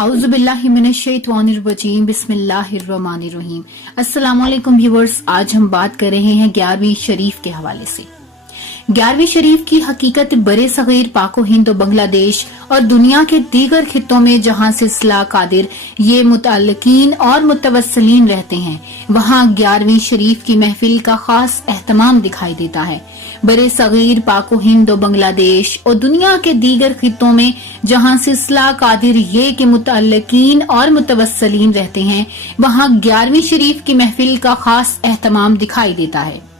औज़ुबिल्लाहिमिनश्शैतानिर्रजीम बिस्मिल्लाहिर्रहमानिर्रहीम। अस्सलाम वालेकुम व्यूअर्स, आज हम बात कर रहे हैं 11वीं शरीफ के हवाले से। 11वीं शरीफ की हकीकत बरे सगीर पाको हिंद और बांग्लादेश और दुनिया के दीगर खित्तों में जहां सिलसिला कादिर ये मुतअल्लिकीन और मुतवस्सिलीन रहते हैं, वहां 11वीं शरीफ की महफिल का खास एहतमाम दिखाई देता है। बरे सगीर पाको हिंद और बांग्लादेश और दुनिया के दीगर खित्तों में जहां सिलसिला कादिर ये के मुतअल्लिकीन और मुतवस्सिलीन रहते हैं, वहां 11वीं शरीफ की महफिल का खास एहतमाम दिखाई देता है।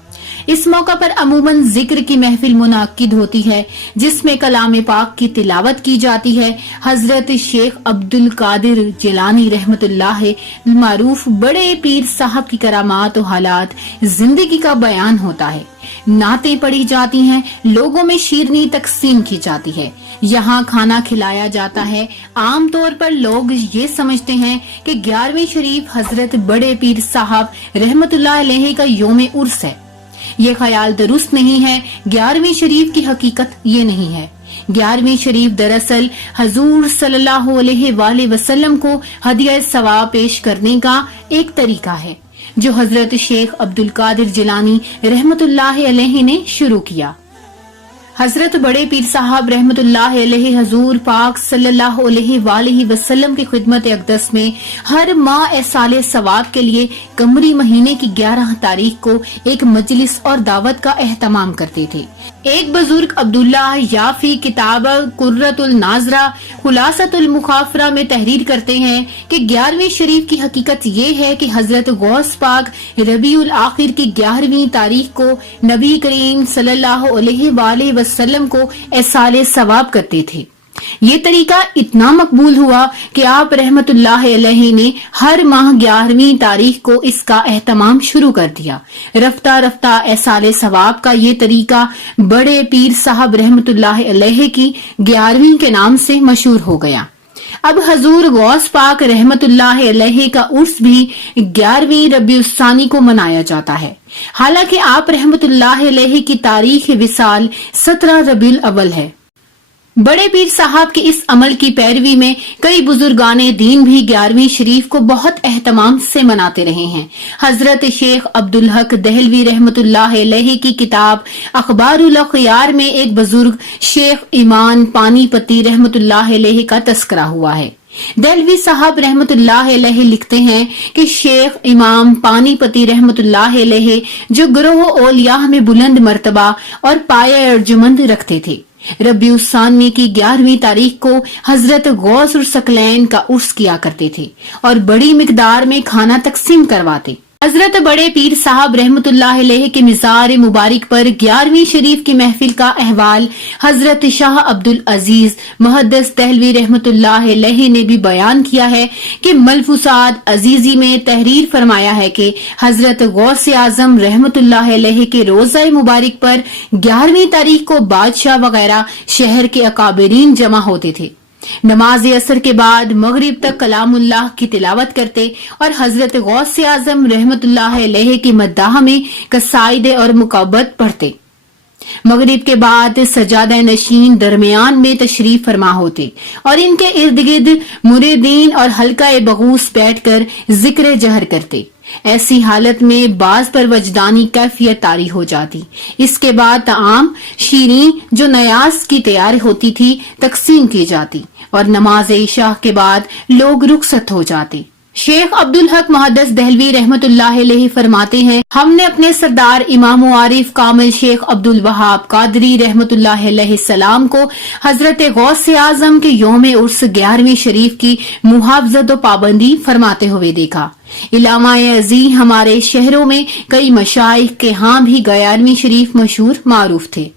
इस मौका पर अमूमन जिक्र की महफिल मुनाकिद होती है, जिसमें कलाम पाक की तिलावत की जाती है। हजरत शेख अब्दुल कादिर जिलानी रहमतुल्लाह मारूफ बड़े पीर साहब की करामात और हालात जिंदगी का बयान होता है। नातें पढ़ी जाती हैं, लोगों में शीरनी तकसीम की जाती है, यहाँ खाना खिलाया जाता है। आम तौर पर लोग ये समझते हैं कि 11वीं शरीफ हजरत बड़े पीर साहब रहमतुल्लाह अलैहि का यौम उर्स है। ये ख्याल दुरुस्त नहीं है। 11वीं शरीफ की हकीकत ये नहीं है। 11वीं शरीफ दरअसल हजूर सल्लल्लाहु अलैहि वसल्लम को हदिया सवाब पेश करने का एक तरीका है, जो हजरत शेख अब्दुल कादिर जिलानी रहमतुल्लाह अलैहि ने शुरू किया। हजरत बड़े पीर साहब रहमतुल्लाह अलैहि हजूर पाक सल्लल्लाहु अलैहि वसल्लम की खिदमत अक़दस में हर माह साले सवाब के लिए कमरी महीने की 11 तारीख को एक मजलिस और दावत का एहतमाम करते थे। एक बुजुर्ग अब्दुल्ला याफी किताब कुर्रतुल नाजरा खुलासतुल मुखाफरा में तहरीर करते हैं कि 11वीं शरीफ की हकीकत ये है कि हजरत गौस पाक रबीउल आखिर की 11वीं तारीख को नबी करीम सल्लल्लाहु अलैहि वसल्लम को एसाले सवाब करते थे। ये तरीका इतना मकबूल हुआ कि आप रहमतुल्लाह अलैहि ने हर माह 11वीं तारीख को इसका एहतमाम शुरू कर दिया। रफ्ता रफ्ता एसाले सवाब का ये तरीका बड़े पीर साहब रहमतुल्लाह अलैहि की 11वीं के नाम से मशहूर हो गया। अब हजूर गौस पाक रहमतुल्लाह अलैहि का उर्स भी 11वीं रबीउस्सानी को मनाया जाता है। हालांकि आप रहमतुल्लाह अलैहि की तारीख विसाल 17 रबीउल अव्वल है। बड़े पीर साहब के इस अमल की पैरवी में कई बुजुर्गाने दीन भी 11वीं शरीफ को बहुत एहतमाम से मनाते रहे हैं। हजरत शेख अब्दुल हक दहलवी रहमतुल्लाह अलैहि की किताब अखबारुल अखयार में एक बुजुर्ग शेख ईमान पानीपती रहमतुल्लाह अलैहि का तस्करा हुआ है। दहलवी साहब रहमतुल्लाह अलैहि लिखते हैं कि शेख इमाम पानीपती रहमतुल्लाह अलैहि जो ग्रोह औलिया में बुलंद मर्तबा और पाया अर्जुमंद रखते थे, रबीउस्सानी की 11वीं तारीख को हजरत गौस और सकलैन का उर्स किया करते थे और बड़ी मिकदार में खाना तकसीम करवाते। हजरत बड़े पीर साहब रहमतुल्लाह अलैहि के मिज़ार मुबारक पर 11वीं शरीफ की महफिल का अहवाल हजरत शाह अब्दुल अजीज मुहद्दिस दहलवी रहमतुल्लाह अलैहि ने भी बयान किया है कि मलफूसात अजीजी में तहरीर फरमाया है कि हजरत गौस आजम रहमतुल्लाह अलैहि के रोजा मुबारक पर 11वीं तारीख को बादशाह वगैरह शहर के अकाबरीन जमा होते थे। नमाज असर के बाद मगरिब तक कलामुल्लाह की तिलावत करते और हजरत गौस आजम रहमतुल्लाह अलैहि की मद्दाह में कसाइदे और मुकब्बत पढ़ते। मगरिब के बाद सजादा नशीन दरमियान में तशरीफ फरमा होते और इनके इर्द गिर्द मुरीदीन और हल्का बगूस बैठकर जिक्र जहर करते। ऐसी हालत में बाज पर वजदानी कैफियत तारी हो जाती। इसके बाद ताम शीरीं जो नयाज की तैयार होती थी तकसीम की जाती और नमाज इशा के बाद लोग रुखसत हो जाते। शेख अब्दुल हक मुहद्दिस दहलवी रहमतुल्लाह अलैहि फरमाते हैं, हमने अपने सरदार इमाम आरिफ कामिल शेख अब्दुल वहाब कादरी रहमतुल्लाह अलैहि सलाम को हजरत गौस आजम के यौम उर्स 11वीं शरीफ की मुहाफजत और पाबंदी फरमाते हुए देखा। इलामाए अजी हमारे शहरों में कई मशाइख के यहाँ भी 11वीं शरीफ मशहूर मारूफ थे।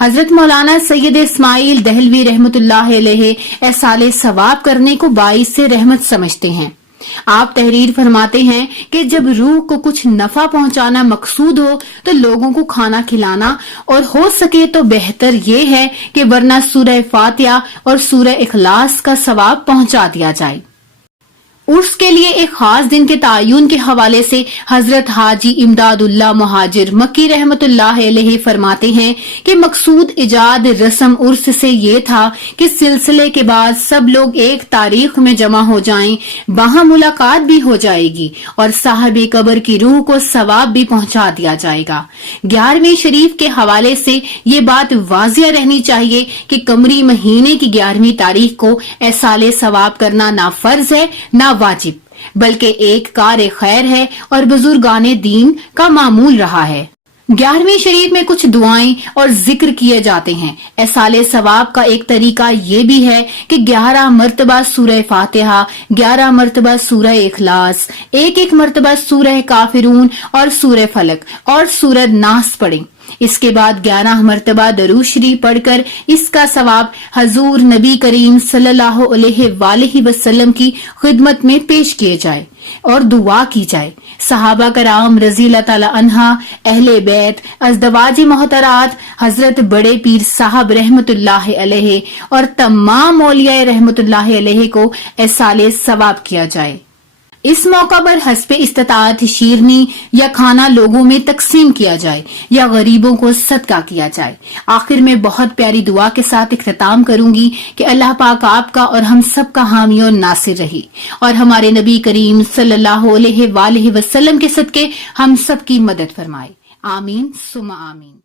हजरत मौलाना सैयद इस्माइल दहलवी रहमतुल्लाह अलैहि एसाले सवाब करने को बाइस से रहमत समझते हैं। आप तहरीर फरमाते हैं कि जब रूह को कुछ नफा पहुंचाना मकसूद हो तो लोगों को खाना खिलाना और हो सके तो बेहतर ये है कि वरना सूरह फातिहा और सूरह इखलास का सवाब पहुंचा दिया जाए। عرس کے لیے ایک خاص دن کے تعین کے حوالے سے حضرت حاجی امداد اللہ مہاجر مکی رحمت اللہ علیہ فرماتے ہیں کہ مقصود ایجاد رسم عرس سے یہ تھا کہ سلسلے کے بعد سب لوگ ایک تاریخ میں جمع ہو جائیں، وہاں ملاقات بھی ہو جائے گی اور صاحب قبر کی روح کو ثواب بھی پہنچا دیا جائے گا۔ 11ویں شریف کے حوالے سے یہ بات واضح رہنی چاہیے کہ قمری مہینے کی 11ویں تاریخ کو ایصال ثواب کرنا نہ فرض ہے نہ واجب، بلکہ ایک کار خیر ہے اور بزرگان دین کا معمول رہا ہے۔ 11ویں شریف میں کچھ دعائیں اور ذکر کیے جاتے ہیں۔ ایصال ثواب کا ایک طریقہ یہ بھی ہے کہ 11 مرتبہ سورہ فاتحہ، 11 مرتبہ سورہ اخلاص، ایک مرتبہ سورہ کافرون اور سورہ فلق اور سورہ ناس پڑھیں۔ اس کے بعد 11 مرتبہ درود شریف پڑھ کر اس کا ثواب حضور نبی کریم صلی اللہ علیہ وآلہ وسلم کی خدمت میں پیش کیے جائے اور دعا کی جائے۔ صحابہ کرام رضی اللہ تعالی عنہ، اہل بیت، ازدواج محترات، حضرت بڑے پیر صاحب رحمت اللہ علیہ اور تمام اولیاء رحمت اللہ علیہ کو ایصال ثواب کیا جائے۔ اس موقع پر حسب استطاعت شیرنی یا کھانا لوگوں میں تقسیم کیا جائے یا غریبوں کو صدقہ کیا جائے۔ آخر میں بہت پیاری دعا کے ساتھ اختتام کروں گی کہ اللہ پاک آپ کا اور ہم سب کا حامی و ناصر رہے اور ہمارے نبی کریم صلی اللہ علیہ وآلہ وسلم کے صدقے ہم سب کی مدد فرمائے۔ آمین ثم آمین۔